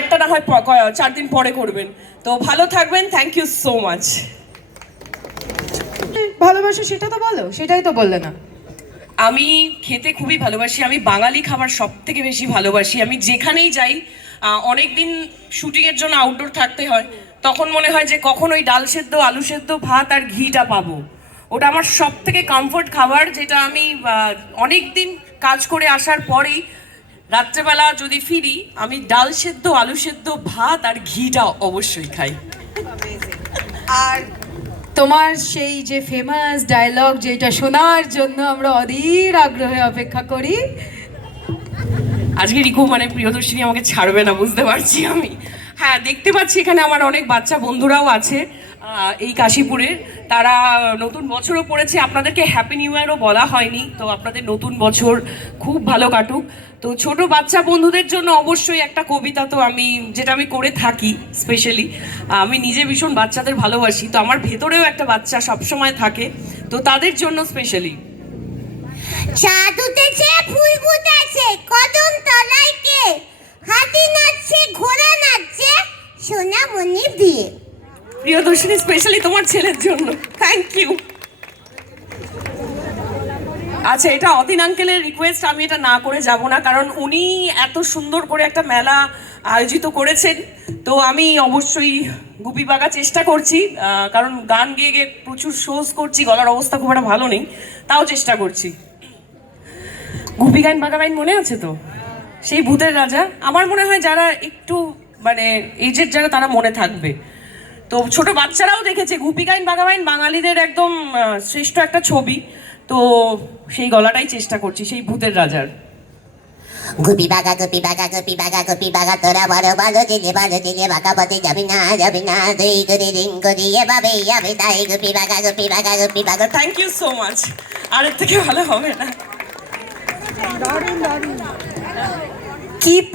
একটা না হয় 4 দিন পরে করবেন। তো ভালো থাকবেন, থ্যাংক ইউ সো মাচ। ভালোবাসো সেটা তো বলো, সেটাই তো বললে না। আমি খেতে খুবই ভালোবাসি, আমি বাঙালি খাবার সব থেকে বেশি ভালোবাসি। আমি যেখানেই যাই, অনেক দিন শুটিংয়ের জন্য আউটডোর থাকতে হয়, তখন মনে হয় যে কখন ওই ডাল সেদ্ধ, আলু সেদ্ধ, ভাত আর ঘিটা পাবো। ওটা আমার সব থেকে কমফোর্ট খাবার, যেটা আমি অনেক দিন কাজ করে আসার পরেই রাত্রেবেলা যদি ফিরি, আমি ডাল সেদ্ধ, আলু সেদ্ধ, ভাত আর ঘিটা অবশ্যই খাই। আর তোমার সেই যে ফেমাস ডায়লগ, যেটা শোনার জন্য আমরা অধীর আগ্রহে অপেক্ষা করি। আজকে রিকু মানে প্রিয়দর্শিনী আমাকে ছাড়বে না, বুঝতে পারছি আমি। হ্যাঁ, দেখতে পাচ্ছি এখানে আমার অনেক বাচ্চা বন্ধুরাও আছে এই কাশীপুরের। তারা নতুন বছরও পড়েছে, আপনাদেরকে হ্যাপি নিউ ইয়ারও বলা হয়নি, তো আপনাদের নতুন বছর খুব ভালো কাটুক। তো ছোট বাচ্চা বন্ধুদের জন্য অবশ্যই একটা কবিতা, তো আমি যেটা আমি করে থাকি স্পেশালি, আমি নিজে ভীষণ বাচ্চাদের ভালোবাসি, তো আমার ভেতরেও একটা বাচ্চা সবসময় থাকে, তো তাদের জন্য স্পেশালি। চাঁদ উঠেছে, ফুল ফুটেছে, কদম তলায় কে, হাতি নাচছে, ঘোড়া নাচছে, সোনামণি বিয়ে। প্রিয়দর্শিনী স্পেশালি তোমার ছেলের জন্য, থ্যাংক ইউ। আচ্ছা, এটা অতীন আঙ্কেলের রিকোয়েস্ট, আমি এটা না করে যাব না, কারণ উনি এত সুন্দর করে একটা মেলা আয়োজিত করেছেন, তো আমি অবশ্যই গুপি বাগা চেষ্টা করছি, কারণ গান গেয়ে গিয়ে প্রচুর শোজ করছি, গলার অবস্থা খুব একটা ভালো নেই, তাও চেষ্টা করছি। গুপি গাইন বাগা গাইন মনে আছে তো, সেই ভূতের রাজা। আমার মনে হয় যারা একটু মানে এজের যারা, তারা মনে থাকবে। তো ছোট বাচ্চারাও দেখেছে গুপি গাইন বাঘা বাইন বাঙালিদের একদম শ্রেষ্ঠ একটা ছবি, তো সেই গলাটাই চেষ্টা করছি, সেই ভূতের রাজার। গুপি বাগা, গুপি বাগা, গুপি বাগা, গুপি বাগা, তোরা বড় ভালো দিলে বাঁকা পথে যাবি না, যাবি না, দুই করে রিং করিয়ে ভাবে যাবে তাই। Goopy Bagha, Goopy Bagha, Goopy Bagha. Thank you so much. আর এর থেকে ভালো হবে না। কি